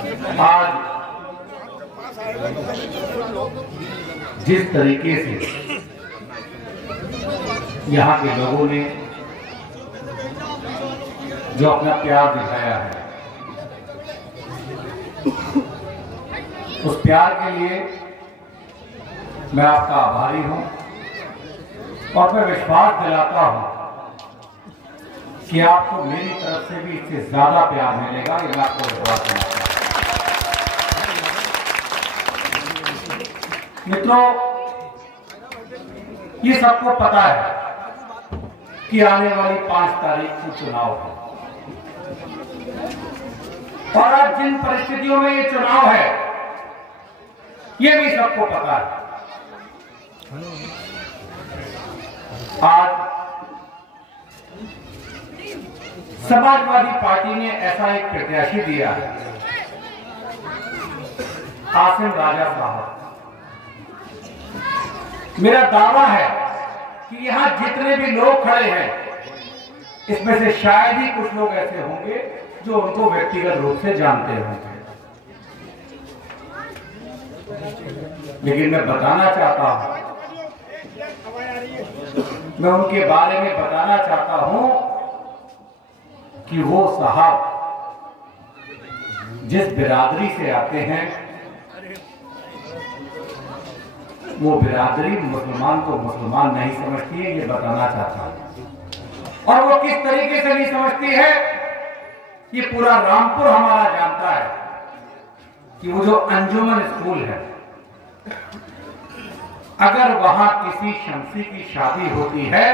आज जिस तरीके से यहाँ के लोगों ने जो अपना प्यार दिखाया है, उस प्यार के लिए मैं आपका आभारी हूं और मैं विश्वास दिलाता हूं कि आपको मेरी तरफ से भी इससे ज्यादा प्यार मिलेगा। ये मैं आपको विश्वास दिलाता हूं। मित्रों, ये सबको पता है कि आने वाली 5 तारीख को चुनाव है और आज जिन परिस्थितियों में ये चुनाव है, ये भी सबको पता है। आज समाजवादी पार्टी ने ऐसा एक प्रत्याशी दिया है, आसिम राजा साहब। मेरा दावा है कि यहां जितने भी लोग खड़े हैं, इसमें से शायद ही कुछ लोग ऐसे होंगे जो उनको व्यक्तिगत रूप से जानते होंगे, लेकिन मैं बताना चाहता हूं, मैं उनके बारे में बताना चाहता हूं कि वो साहब जिस बिरादरी से आते हैं, वो बिरादरी मुसलमान को मुसलमान नहीं समझती है, ये बताना चाहता हूं। और वो किस तरीके से नहीं समझती है, ये पूरा रामपुर हमारा जानता है कि वो जो अंजुमन स्कूल है, अगर वहां किसी शमसी की शादी होती है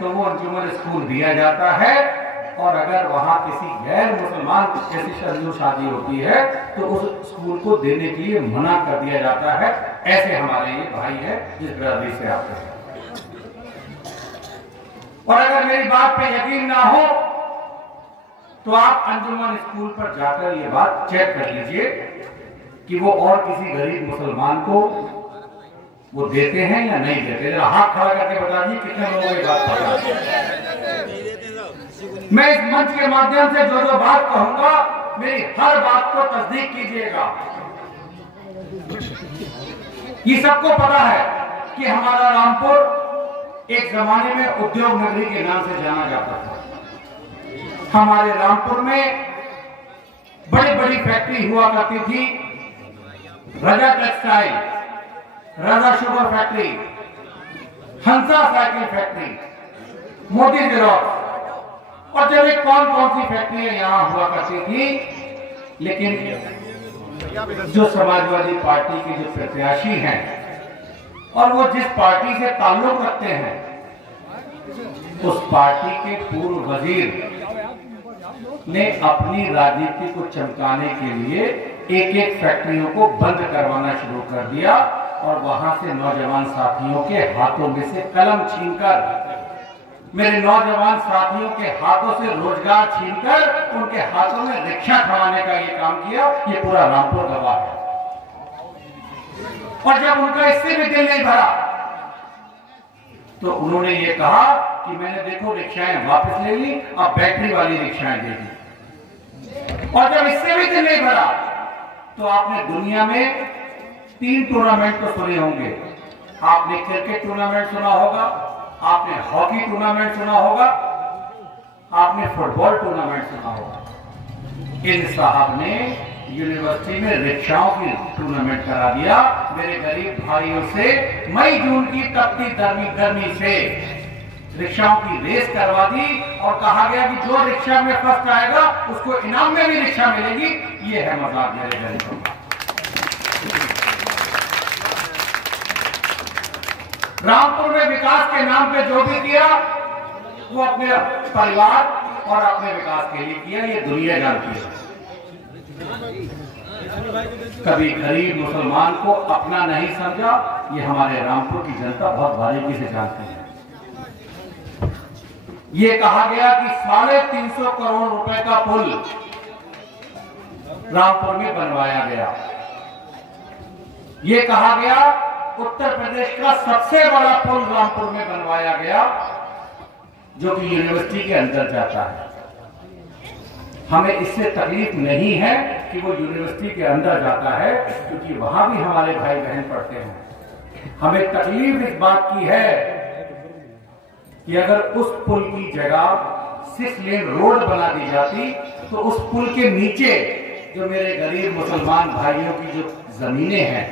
तो वो अंजुमन स्कूल दिया जाता है, और अगर वहां किसी गैर मुसलमान जैसी शादी होती है तो उस स्कूल को देने के लिए मना कर दिया जाता है। ऐसे हमारे ये भाई है जिस बिरादरी से आते हैं। और अगर मेरी बात पे यकीन ना हो तो आप अंजुमन स्कूल पर जाकर ये बात चेक कर लीजिए कि वो और किसी गरीब मुसलमान को वो देते हैं या नहीं देते। जरा हाथ खड़ा करके बता दीजिए कितने लोगों को ये बात पता है। मैं इस मंच के माध्यम से जो जो बात कहूंगा, मेरी हर बात को तस्दीक कीजिएगा। ये सबको पता है कि हमारा रामपुर एक जमाने में उद्योग नगरी के नाम से जाना जाता था। हमारे रामपुर में बड़ी बड़ी फैक्ट्री हुआ करती थी, रजा टेक्सटाइल, राजा शुगर फैक्ट्री, हंसा साइकिल फैक्ट्री, मोदी जेरोक्स, और जब एक कौन कौन सी फैक्ट्रियां यहां हुआ करती थी। लेकिन जो समाजवादी पार्टी के जो प्रत्याशी हैं और वो जिस पार्टी से ताल्लुक रखते हैं, उस पार्टी के पूर्व वजीर ने अपनी राजनीति को चमकाने के लिए एक एक फैक्ट्रियों को बंद करवाना शुरू कर दिया और वहां से नौजवान साथियों के हाथों में से कलम छीनकर, मेरे नौजवान साथियों के हाथों से रोजगार छीनकर उनके हाथों में रिक्शा खड़ाने का ये काम किया। ये पूरा रामपुर गवाह है। और जब उनका इससे भी दिल नहीं भरा तो उन्होंने ये कहा कि मैंने देखो रिक्शाएं वापस ले ली, अब बैटरी वाली रिक्शाएं दे दी। और जब इससे भी दिल नहीं भरा तो आपने दुनिया में 3 टूर्नामेंट तो सुने होंगे। आपने क्रिकेट टूर्नामेंट सुना होगा, आपने हॉकी टूर्नामेंट सुना होगा, आपने फुटबॉल टूर्नामेंट सुना होगा। इन साहब ने यूनिवर्सिटी में रिक्शाओं की टूर्नामेंट करा दिया। मेरे गरीब भाइयों से मई जून की तपती गर्मी से रिक्शाओं की रेस करवा दी और कहा गया कि जो रिक्शा में फर्स्ट आएगा उसको इनाम में भी रिक्शा मिलेगी। ये है मजाक मेरे गरीबों का। रामपुर में विकास के नाम पे जो भी किया वो अपने परिवार और अपने विकास के लिए किया, ये दुनिया जानती है। कभी गरीब मुसलमान को अपना नहीं समझा, ये हमारे रामपुर की जनता बहुत बारीकी से जानती है। ये कहा गया कि 350 करोड़ रुपए का पुल रामपुर में बनवाया गया। ये कहा गया उत्तर प्रदेश का सबसे बड़ा पुल रामपुर में बनवाया गया, जो कि यूनिवर्सिटी के अंदर जाता है। हमें इससे तकलीफ नहीं है कि वो यूनिवर्सिटी के अंदर जाता है, क्योंकि वहां भी हमारे भाई बहन पढ़ते हैं। हमें तकलीफ इस बात की है कि अगर उस पुल की जगह 6 लेन रोड बना दी जाती तो उस पुल के नीचे जो मेरे गरीब मुसलमान भाइयों की जो जमीनें हैं,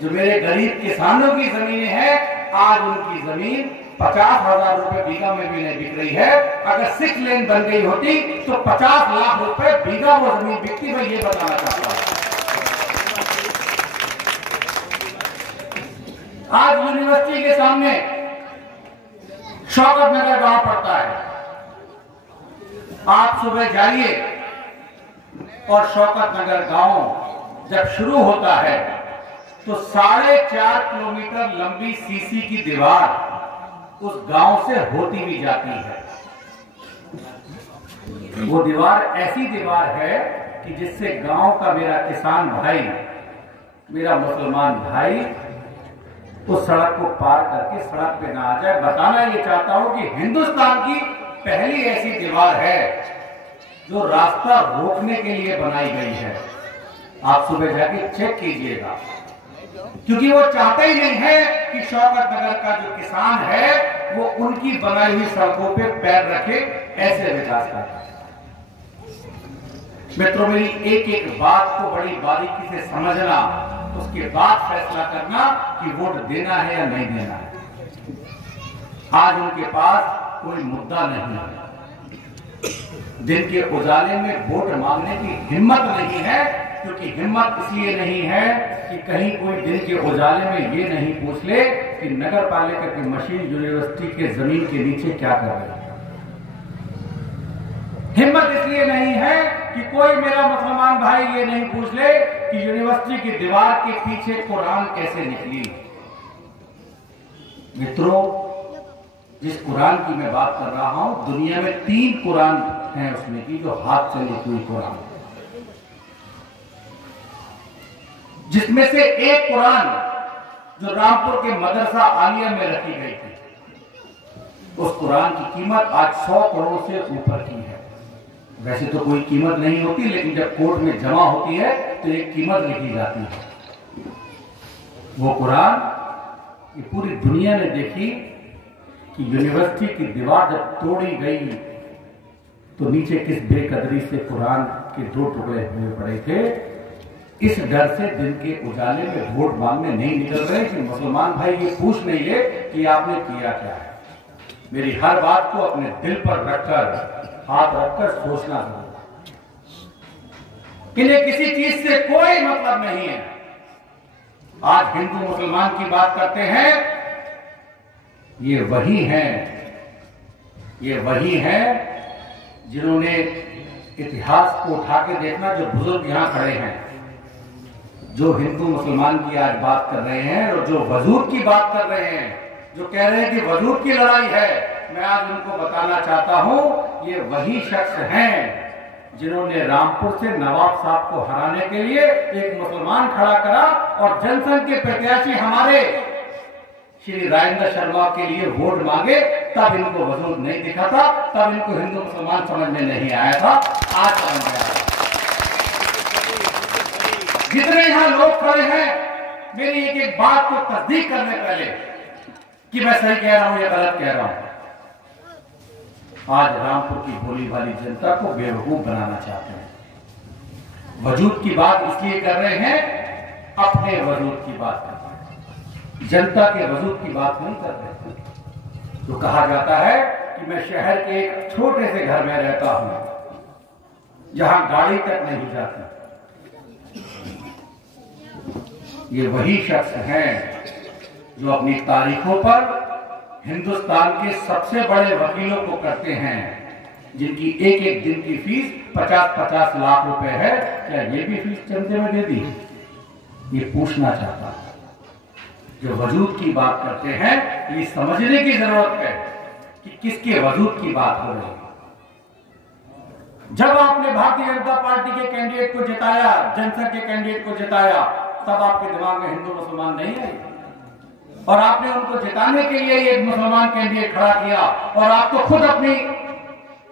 जो मेरे गरीब किसानों की जमीनें हैं, आज उनकी जमीन 50,000 रुपए बीघा में भी नहीं बिक रही है। अगर 6 लेन बन गई होती तो 50 लाख रुपए बीघा वो जमीन बिकती। मैं ये बताना चाहता हूं। आज यूनिवर्सिटी के सामने शौकत नगर गांव पड़ता है। आप सुबह जाइए और शौकत नगर गांव जब शुरू होता है तो 4.5 किलोमीटर लंबी सीसी की दीवार उस गांव से होती भी जाती है। वो दीवार ऐसी दीवार है कि जिससे गांव का मेरा किसान भाई, मेरा मुसलमान भाई उस सड़क को पार करके सड़क पे ना आ जाए। बताना ये चाहता हूं कि हिंदुस्तान की पहली ऐसी दीवार है जो रास्ता रोकने के लिए बनाई गई है। आप सुबह जाके चेक कीजिएगा, क्योंकि वो चाहते ही नहीं है कि शौकत नगर का जो किसान है वो उनकी बनाई हुई सड़कों पे पैर रखे, ऐसे विकास करता है। मित्रों, मेरी एक एक बात को बड़ी बारीकी से समझना, उसके बाद फैसला करना कि वोट देना है या नहीं देना है। आज उनके पास कोई मुद्दा नहीं है। दिन के उजाले में वोट मांगने की हिम्मत नहीं है, क्योंकि हिम्मत इसलिए नहीं है कि कहीं कोई दिन के उजाले में ये नहीं पूछ ले कि नगर पालिका की मशीन यूनिवर्सिटी के जमीन के नीचे क्या कर रही है। हिम्मत इसलिए नहीं है कि कोई मेरा मुसलमान भाई ये नहीं पूछ ले कि यूनिवर्सिटी की दीवार के पीछे कुरान कैसे निकली। मित्रों, जिस कुरान की मैं बात कर रहा हूं, दुनिया में 3 कुरान हैं उसमें की जो हाथ से लिखी हुई कुरान, जिसमें से एक कुरान जो रामपुर के मदरसा आलिया में रखी गई थी, उस कुरान की कीमत आज 100 करोड़ से ऊपर की है। वैसे तो कोई कीमत नहीं होती, लेकिन जब कोर्ट में जमा होती है तो एक कीमत लिखी जाती है। वो कुरान ये पूरी दुनिया ने देखी कि यूनिवर्सिटी की दीवार जब तोड़ी गई तो नीचे किस बेकदरी से कुरान के 2 टुकड़े हुए पड़े थे। इस डर से दिन के उजाले में वोट मांगने नहीं निकल रहे कि मुसलमान भाई ये पूछ नहीं ले कि आपने किया क्या है। मेरी हर बात को अपने दिल पर रखकर, हाथ रखकर सोचना चाहिए। इन्हें किसी चीज से कोई मतलब नहीं है। आज हिंदू मुसलमान की बात करते हैं, ये वही हैं जिन्होंने इतिहास को उठा के देखना, जो बुजुर्ग यहां खड़े हैं, जो हिंदू मुसलमान की आज बात कर रहे हैं और जो वजूद की बात कर रहे हैं, जो कह रहे हैं कि वजूद की लड़ाई है, मैं आज उनको बताना चाहता हूं, ये वही शख्स हैं जिन्होंने रामपुर से नवाब साहब को हराने के लिए एक मुसलमान खड़ा करा और जनसंघ के प्रत्याशी हमारे श्री राजेंद्र शर्मा के लिए वोट मांगे। तब इनको वजूद नहीं दिखा था, तब इनको हिंदू मुसलमान समझ में नहीं आया था, आज समझ में आया। जितने यहां लोग खड़े हैं, मेरी एक एक बात को तस्दीक करने पहले कि मैं सही कह रहा हूं या गलत कह रहा हूं। आज रामपुर की भोली भाली जनता को बेवकूफ बनाना चाहते हैं। वजूद की बात इसलिए कर रहे हैं, अपने वजूद की बात कर रहे हैं, जनता के वजूद की बात नहीं कर रहे। तो कहा जाता है कि मैं शहर के एक छोटे से घर में रहता हूं जहां गाड़ी तक नहीं जाती। ये वही शख्स हैं जो अपनी तारीखों पर हिंदुस्तान के सबसे बड़े वकीलों को करते हैं, जिनकी एक एक दिन की फीस 50-50 लाख रुपए है। क्या ये भी फीस चंदे में दे दी? ये पूछना चाहता हूं। जो वजूद की बात करते हैं, ये समझने की जरूरत है कि किसके वजूद की बात हो रही है। जब आपने भारतीय जनता पार्टी के कैंडिडेट को जिताया, जनसंघ के कैंडिडेट को जिताया, तब आपके दिमाग में हिंदू मुसलमान नहीं है, और आपने उनको जिताने के लिए एक मुसलमान कैंडिडेट खड़ा किया, और आप तो खुद अपनी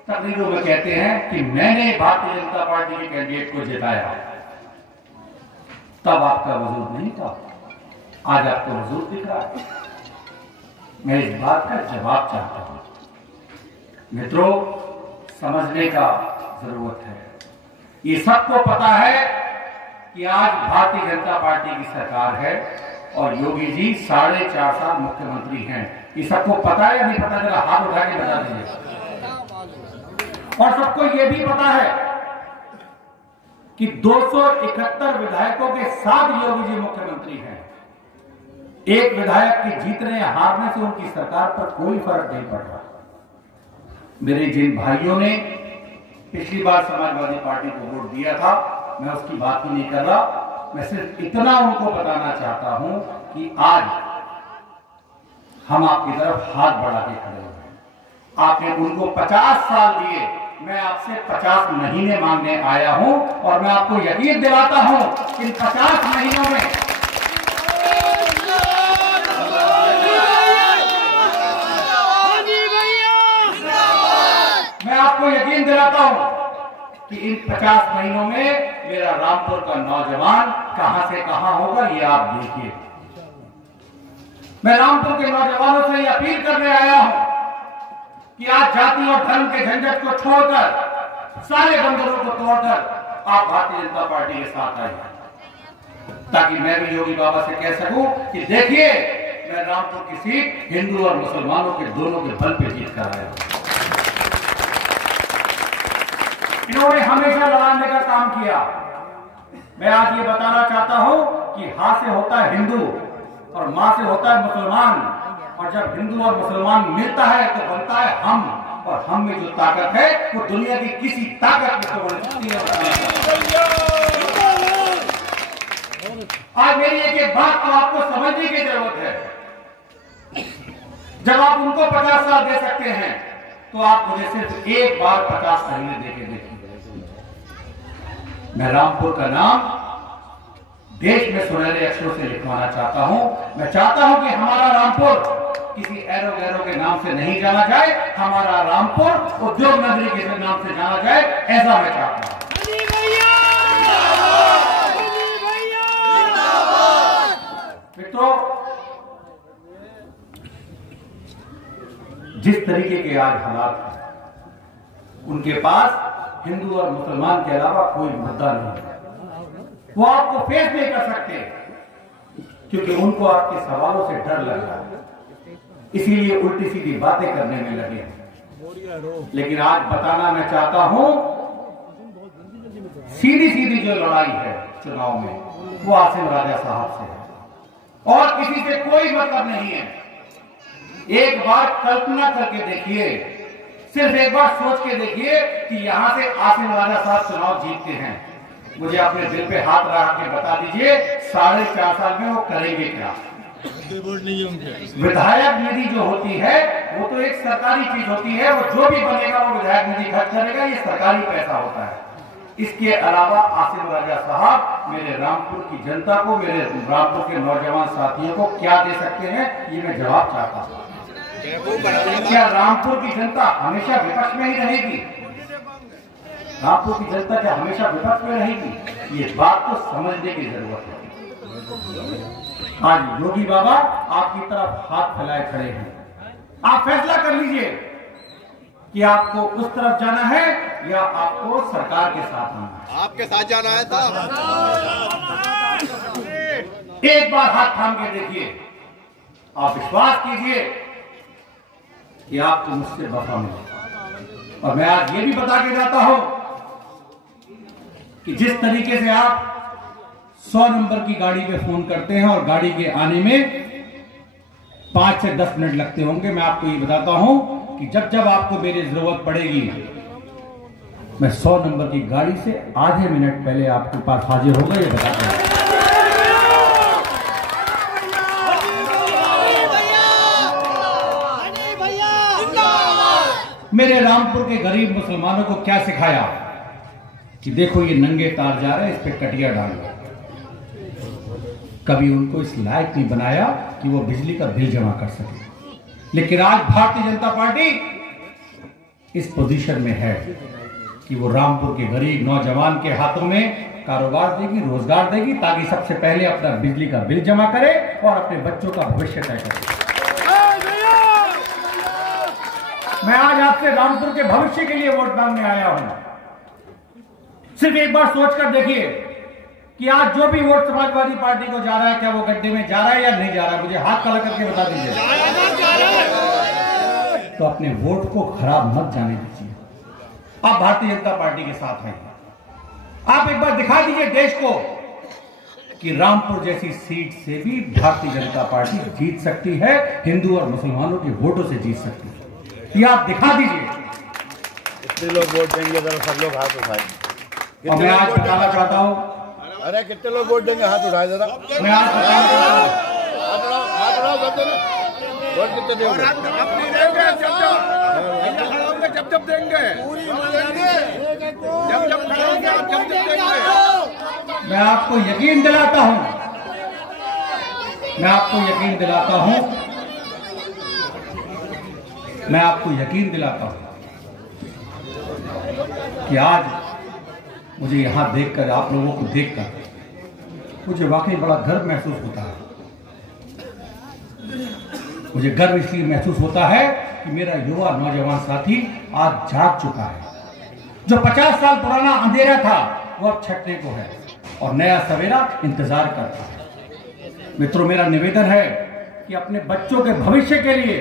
तकरीरों में कहते हैं कि मैंने भारतीय जनता पार्टी के कैंडिडेट को जिताया, तब आपका वजूद नहीं था, आज आपको वजूद दिख रहा है। मैं इस बात का जवाब चाहता हूं। मित्रों, समझने का जरूरत है। ये सबको पता है कि आज भारतीय जनता पार्टी की सरकार है और योगी जी 4.5 साल मुख्यमंत्री हैं। ये सबको पता है या नहीं पता? जरा हाथ उठा के बता दीजिए। और सबको यह भी पता है कि 271 विधायकों के साथ योगी जी मुख्यमंत्री हैं। एक विधायक के जीतने या हारने से उनकी सरकार पर कोई फर्क नहीं पड़ रहा। मेरे जिन भाइयों ने पिछली बार समाजवादी पार्टी को वोट दिया था, मैं उसकी बात ही नहीं कर रहा। मैं सिर्फ इतना उनको बताना चाहता हूं कि आज हम आपकी तरफ हाथ बढ़ा के खड़े हैं। आपने उनको 50 साल दिए, मैं आपसे 50 महीने मांगने आया हूं और मैं आपको यकीन दिलाता हूं कि इन 50 महीनों में मैं आपको यकीन दिलाता हूं कि इन 50 महीनों में मेरा रामपुर का नौजवान कहां से कहां होगा, ये आप देखिए। मैं रामपुर के नौजवानों से यह अपील करने आया हूं कि आज जाति और धर्म के झंझट को छोड़कर, सारे बंधनों को तोड़कर आप भारतीय जनता पार्टी के साथ आइए, ताकि मैं भी योगी बाबा से कह सकूं कि देखिए, मैं रामपुर की सीट हिंदू और मुसलमानों के दोनों के बल पे जीत कर आया हूं। इन्होंने हमेशा लड़ाने का काम किया। मैं आज ये बताना चाहता हूं कि हां से होता है हिंदू और मां से होता है मुसलमान, और जब हिंदू और मुसलमान मिलता है तो बनता है हम, और हम में जो ताकत है वो दुनिया की किसी ताकत में तो बन सकती है। आज मेरी एक बात तो आपको समझने की जरूरत है। जब आप उनको 50 साल दे सकते हैं तो आप मुझे सिर्फ एक बार 50 महीने देके देखिए। मैं रामपुर का नाम देश में सुनहरे अक्षरों से लिखवाना चाहता हूं। मैं चाहता हूं कि हमारा रामपुर किसी एरो गैरो के नाम से नहीं जाना जाए, हमारा रामपुर उद्योग नगरी के नाम से जाना जाए, ऐसा मैं चाहता हूं। मित्रों, जिस तरीके के आज हालात हैं, उनके पास हिंदू और मुसलमान के अलावा कोई मुद्दा नहीं है। वो आपको फेस नहीं कर सकते क्योंकि उनको आपके सवालों से डर लग रहा है, इसीलिए उल्टी सीधी बातें करने में लगे हैं। लेकिन आज बताना मैं चाहता हूं, सीधी सीधी जो लड़ाई है चुनाव में, वो आसिम राजा साहब से है और किसी से कोई मतलब नहीं है। एक बार कल्पना करके देखिए, सिर्फ एक बार सोच के देखिए कि यहां से आसिम राजा साहब चुनाव जीतते हैं। मुझे अपने दिल पे हाथ रख के बता दीजिए 4.5 साल में वो करेंगे क्या? विधायक निधि जो होती है वो तो एक सरकारी चीज होती है, वो जो भी बनेगा वो विधायक निधि खर्च करेगा, ये सरकारी पैसा होता है। इसके अलावा आसिम राजा साहब मेरे रामपुर की जनता को, मेरे रामपुर के नौजवान साथियों को क्या दे सकते हैं, ये मैं जवाब चाहता हूं। क्या रामपुर की जनता हमेशा विपक्ष में ही रहेगी? रामपुर की जनता क्या हमेशा विपक्ष में रहेगी? ये बात तो समझने की जरूरत है। आज योगी बाबा आपकी तरफ हाथ फैलाए खड़े हैं। आप फैसला कर लीजिए कि आपको उस तरफ जाना है या आपको सरकार के साथ आना है। आपके साथ जाना है साहब। एक बार हाथ थाम के देखिए, आप विश्वास कीजिए कि आपको मुझसे वफा मिलेगा। और मैं आज ये भी बता के जाता हूं कि जिस तरीके से आप 100 नंबर की गाड़ी पे फोन करते हैं और गाड़ी के आने में 5 से 10 मिनट लगते होंगे, मैं आपको ये बताता हूं कि जब जब आपको मेरी जरूरत पड़ेगी, मैं 100 नंबर की गाड़ी से आधे मिनट पहले आपके पास हाजिर होगा, ये बताता हूं। मेरे रामपुर के गरीब मुसलमानों को क्या सिखाया कि देखो ये नंगे तार जा रहे हैं, इस पे कटिया डाल दो। कभी उनको इस लायक नहीं बनाया कि वो बिजली का बिल जमा कर सके। लेकिन आज भारतीय जनता पार्टी इस पोजीशन में है कि वो रामपुर के गरीब नौजवान के हाथों में कारोबार देगी, रोजगार देगी, ताकि सबसे पहले अपना बिजली का बिल जमा करे और अपने बच्चों का भविष्य तय करे। मैं आज आपसे रामपुर के भविष्य के लिए वोट मांगने आया हूं। सिर्फ एक बार सोचकर देखिए कि आज जो भी वोट समाजवादी पार्टी को जा रहा है, क्या वो गड्ढे में जा रहा है या नहीं जा रहा है? मुझे हाथ खड़ा करके बता दीजिए। तो अपने वोट को खराब मत जाने दीजिए। आप भारतीय जनता पार्टी के साथ हैं। आप एक बार दिखा दीजिए देश को कि रामपुर जैसी सीट से भी भारतीय जनता पार्टी जीत सकती है, हिंदू और मुसलमानों के वोटों से जीत सकती है। ये आप दिखा दीजिए। कितने लोग वोट देंगे? जरा सब लोग हाथ उठाए। और मैं आज बताना चाहता हूं, अरे कितने लोग वोट देंगे? हाथ उठाए जरा। मैं आज बताना चाहता हूं, हाथ उठाओ सब देना। वोट कितने देंगे? जब देंगे, मैं आपको यकीन दिलाता हूं, मैं आपको यकीन दिलाता हूं, मैं आपको यकीन दिलाता हूं कि आज मुझे यहां देखकर, आप लोगों को देखकर मुझे वाकई बड़ा गर्व महसूस होता है। मुझे गर्व इसलिए महसूस होता है कि मेरा युवा नौजवान साथी आज जाग चुका है। जो 50 साल पुराना अंधेरा था वो अब छटने को है और नया सवेरा इंतजार करता है। मित्रों, मेरा निवेदन है कि अपने बच्चों के भविष्य के लिए,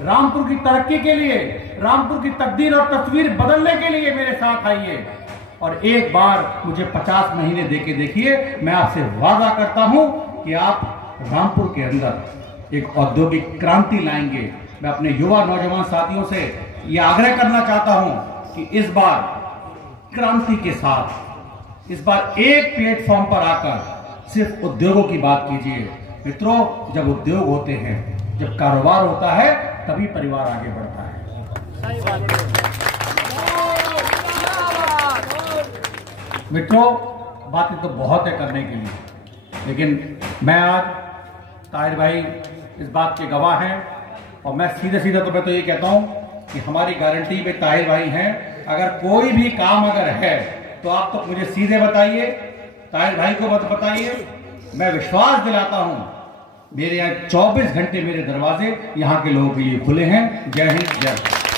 रामपुर की तरक्की के लिए, रामपुर की तकदीर और तस्वीर बदलने के लिए मेरे साथ आइए और एक बार मुझे 50 महीने देके देखिए। मैं आपसे वादा करता हूं कि आप रामपुर के अंदर एक औद्योगिक क्रांति लाएंगे। मैं अपने युवा नौजवान साथियों से यह आग्रह करना चाहता हूं कि इस बार क्रांति के साथ, इस बार एक प्लेटफॉर्म पर आकर सिर्फ उद्योगों की बात कीजिए। मित्रों, जब उद्योग होते हैं, जब कारोबार होता है, तभी परिवार आगे बढ़ता है। मित्रों, बातें तो बहुत है करने के लिए, लेकिन मैं आज, ताहिर भाई इस बात के गवाह हैं और मैं सीधे सीधे तो मैं तो ये कहता हूं कि हमारी गारंटी पे ताहिर भाई हैं। अगर कोई भी काम अगर है तो आप तो मुझे सीधे बताइए, ताहिर भाई को मत बताइए। मैं विश्वास दिलाता हूं, मेरे यहाँ 24 घंटे मेरे दरवाजे यहाँ के लोगों के लिए खुले हैं। जय हिंद, जय भारत।